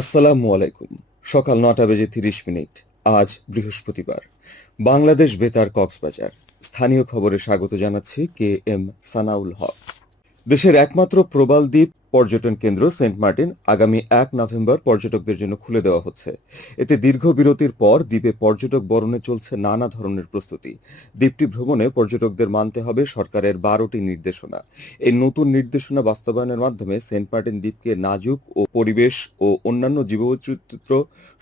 আসসালামু আলাইকুম। সকাল নটা বেজে তিরিশ মিনিট। আজ বৃহস্পতিবার। বাংলাদেশ বেতার কক্সবাজার। স্থানীয় খবরে স্বাগত জানাচ্ছি কে এম সানাউল হক। দেশের একমাত্র প্রবাল দ্বীপ পর্যটন কেন্দ্র সেন্ট মার্টিন আগামী এক নভেম্বর পর্যটকদের জন্য খুলে দেওয়া হচ্ছে। এতে দীর্ঘ বিরতির পর দ্বীপে পর্যটক বরণে চলছে নানা ধরনের প্রস্তুতি। দ্বীপটি ভ্রমণে পর্যটকদের মানতে হবে সরকারের বারোটি নির্দেশনা। এই নতুন নির্দেশনা বাস্তবায়নের মাধ্যমে সেন্ট মার্টিন দ্বীপকে নাজুক ও পরিবেশ ও অন্যান্য জীববৈচিত্র্য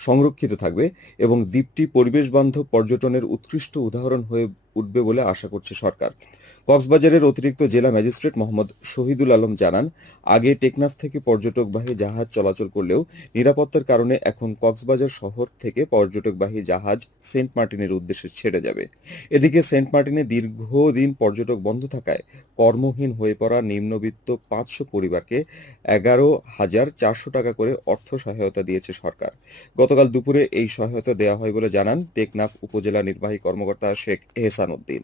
সংরক্ষিত থাকবে এবং দ্বীপটি পরিবেশ বান্ধব পর্যটনের উৎকৃষ্ট উদাহরণ হয়ে উঠবে বলে আশা করছে সরকার। কক্সবাজারের অতিরিক্ত জেলা ম্যাজিস্ট্রেট মোহাম্মদ শহীদুল আলম জানান, আগে টেকনাফ থেকে পর্যটকবাহী জাহাজ চলাচল করলেও নিরাপত্তার কারণে এখন কক্সবাজার শহর থেকে পর্যটকবাহী জাহাজ সেন্ট মার্টিনের উদ্দেশ্যে ছেড়ে যাবে। এদিকে সেন্ট মার্টিনে দীর্ঘদিন পর্যটক বন্ধ থাকায় কর্মহীন হয়ে পড়া নিম্নবিত্ত পাঁচশো পরিবারকে এগারো হাজার চারশো টাকা করে অর্থ সহায়তা দিয়েছে সরকার। গতকাল দুপুরে এই সহায়তা দেওয়া হয় বলে জানান টেকনাফ উপজেলা নির্বাহী কর্মকর্তা শেখ এহসান উদ্দিন।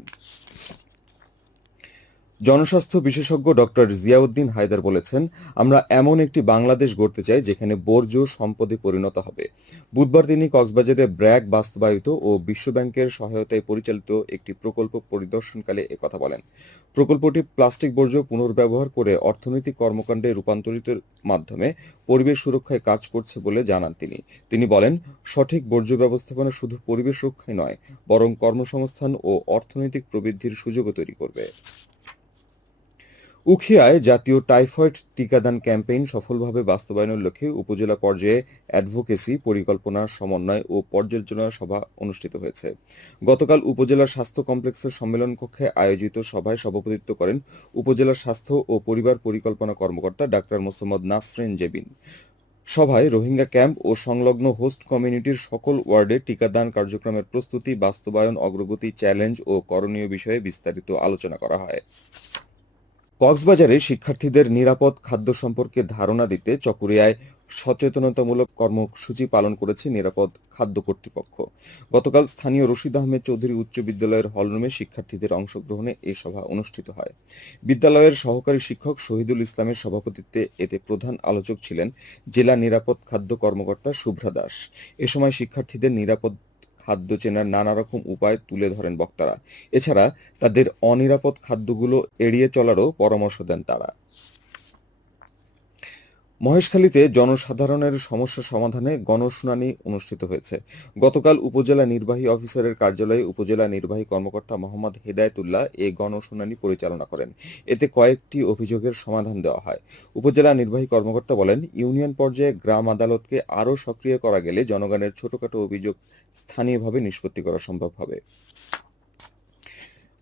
জনস্বাস্থ্য বিশেষজ্ঞ ডক্টর জিয়াউদ্দিন হায়দার বলেছেন, আমরা এমন একটি বাংলাদেশ গড়তে চাই যেখানে বর্জ্য সম্পদে পরিণত হবে। বুধবার তিনি কক্সবাজারে ব্র্যাক বাস্তবায়িত ও বিশ্বব্যাংকের সহায়তায় পরিচালিত একটি প্রকল্প পরিদর্শনকালে একথা বলেন। প্রকল্পটি প্লাস্টিক বর্জ্য পুনর্ব্যবহার করে অর্থনৈতিক কর্মকাণ্ডে রূপান্তরিতের মাধ্যমে পরিবেশ সুরক্ষায় কাজ করছে বলে জানান তিনি। তিনি বলেন, সঠিক বর্জ্য ব্যবস্থাপনা শুধু পরিবেশ রক্ষায় নয়, বরং কর্মসংস্থান ও অর্থনৈতিক প্রবৃদ্ধির সুযোগও তৈরি করবে। উখিয়ায় জাতীয় টাইফয়েড টিকাদান ক্যাম্পেইন সফলভাবে বাস্তবায়নের লক্ষ্যে উপজেলা পর্যায়ে অ্যাডভোকেসি পরিকল্পনা, সমন্বয় ও পর্যালোচনা সভা অনুষ্ঠিত হয়েছে। গতকাল উপজেলা স্বাস্থ্য কমপ্লেক্সের সম্মেলন কক্ষে আয়োজিত সভায় সভাপতিত্ব করেন উপজেলা স্বাস্থ্য ও পরিবার পরিকল্পনা কর্মকর্তা ডাক্তার মোসাম্মদ নাসরিন জেবিন। সভায় রোহিঙ্গা ক্যাম্প ও সংলগ্ন হোস্ট কমিউনিটির সকল ওয়ার্ডে টিকাদান কার্যক্রমের প্রস্তুতি, বাস্তবায়ন, অগ্রগতি, চ্যালেঞ্জ ও করণীয় বিষয়ে বিস্তারিত আলোচনা করা হয়। কক্সবাজারে শিক্ষার্থীদের নিরাপদ খাদ্য সম্পর্কে ধারণা দিতে চকুরিয়ায় সচেতনতামূলক কর্মসূচি পালন করেছে নিরাপদ খাদ্য কর্তৃপক্ষ। গতকাল স্থানীয় রশিদ আহমেদ চৌধুরী উচ্চ বিদ্যালয়ের হলরুমে শিক্ষার্থীদের অংশগ্রহণে এই সভা অনুষ্ঠিত হয়। বিদ্যালয়ের সহকারী শিক্ষক শহীদুল ইসলামের সভাপতিত্বে এতে প্রধান আলোচক ছিলেন জেলা নিরাপদ খাদ্য কর্মকর্তা শুভ্রা দাস। এ সময় শিক্ষার্থীদের নিরাপদ খাদ্য চেনার নানা রকম উপায় তুলে ধরেন বক্তারা। এছাড়া তাদের অনিরাপদ খাদ্যগুলো এড়িয়ে চলারও পরামর্শ দেন তারা। মহেশখালীতে জনসাধারণের সমস্যা সমাধানে গণশুনানি অনুষ্ঠিত হয়েছে। গতকাল উপজেলা নির্বাহী অফিসারের কার্যালয়ে উপজেলা নির্বাহী কর্মকর্তা মোহাম্মদ হেদায়তুল্লাহ এ গণশুনানি পরিচালনা করেন। এতে কয়েকটি অভিযোগের সমাধান দেওয়া হয়। উপজেলা নির্বাহী কর্মকর্তা বলেন, ইউনিয়ন পর্যায়ে গ্রাম আদালতকে আরও সক্রিয় করা গেলে জনগণের ছোটখাটো অভিযোগ স্থানীয়ভাবে নিষ্পত্তি করা সম্ভব হবে।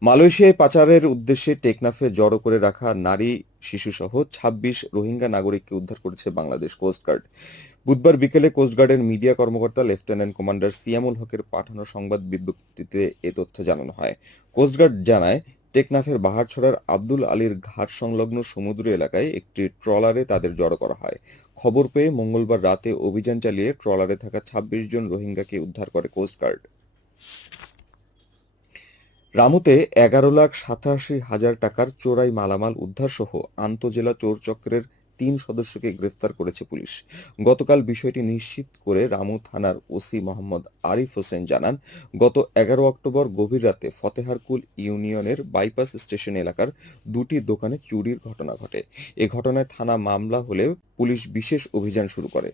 মালয়েশিয়ায় পাচারের উদ্দেশ্যে টেকনাফে জড়ো করে রাখা নারী, শিশুসহ ছাব্বিশ রোহিঙ্গা নাগরিককে উদ্ধার করেছে বাংলাদেশ কোস্টগার্ড বুধবার বিকেলে কোস্টগার্ডের মিডিয়া কর্মকর্তা লেফটেন্যান্ট কমান্ডার সিয়ামুল হকের পাঠানো সংবাদ বিজ্ঞপ্তিতে এ তথ্য জানানো হয়। কোস্টগার্ড জানায়, টেকনাফের বাহারছড়ার আব্দুল আলীর ঘাট সংলগ্ন সমুদ্র এলাকায় একটি ট্রলারে তাদের জড়ো করা হয়। খবর পেয়ে মঙ্গলবার রাতে অভিযান চালিয়ে ট্রলারে থাকা ছাব্বিশ জন রোহিঙ্গাকে উদ্ধার করে কোস্টগার্ড রামুতে এগারো লাখ সাতাশি হাজার টাকার চোরাই মালামাল উদ্ধার সহ আন্তজেলা চোর চক্রের তিন সদস্যকে গ্রেফতার করেছে পুলিশ। গতকাল বিষয়টি নিশ্চিত করে রামু থানার ওসি মোহাম্মদ আরিফ হোসেন জানান, গত এগারো অক্টোবর গভীর রাতে ফতেহারকুল ইউনিয়নের বাইপাস স্টেশন এলাকার দুটি দোকানে চুরির ঘটনা ঘটে। এ ঘটনায় থানা মামলা হলে পুলিশ বিশেষ অভিযান শুরু করে।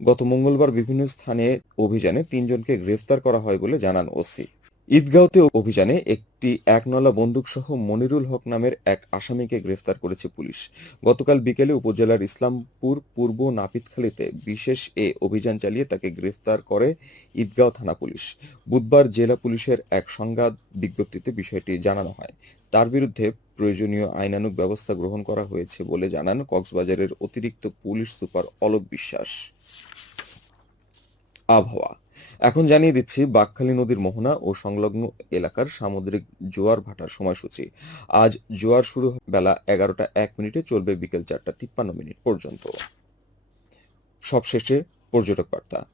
গত মঙ্গলবার বিভিন্ন স্থানে অভিযানে তিনজনকে গ্রেফতার করা হয় বলে জানান ওসি। ঈদগাঁওতে অভিযানে একটি একনলা বন্দুক সহ মনিরুল হক নামের এক আসামিকে গ্রেফতার করেছে পুলিশ। গতকাল বিকেলে উপজেলার ইসলামপুর পূর্ব নাপিতখালীতে বিশেষ এ অভিযান চালিয়ে তাকে গ্রেফতার করে ঈদগাঁও থানা পুলিশ। বুধবার জেলা পুলিশের এক সংবাদ বিজ্ঞপ্তিতে বিষয়টি জানানো হয়। তার বিরুদ্ধে প্রয়োজনীয় আইনানুগ ব্যবস্থা গ্রহণ করা হয়েছে বলে জানান কক্সবাজারের অতিরিক্ত পুলিশ সুপার অলোক বিশ্বাস। আবহাওয়া এখন জানিয়ে দিচ্ছি বাকখালী নদীর মোহনা ও সংলগ্ন এলাকার সামুদ্রিক জোয়ার ভাটার সময়সূচি। আজ জোয়ার শুরু বেলা এগারোটা এক মিনিটে, চলবে বিকেল চারটা তিপ্পান্ন মিনিট পর্যন্ত। সবশেষে পর্যটক বার্তা।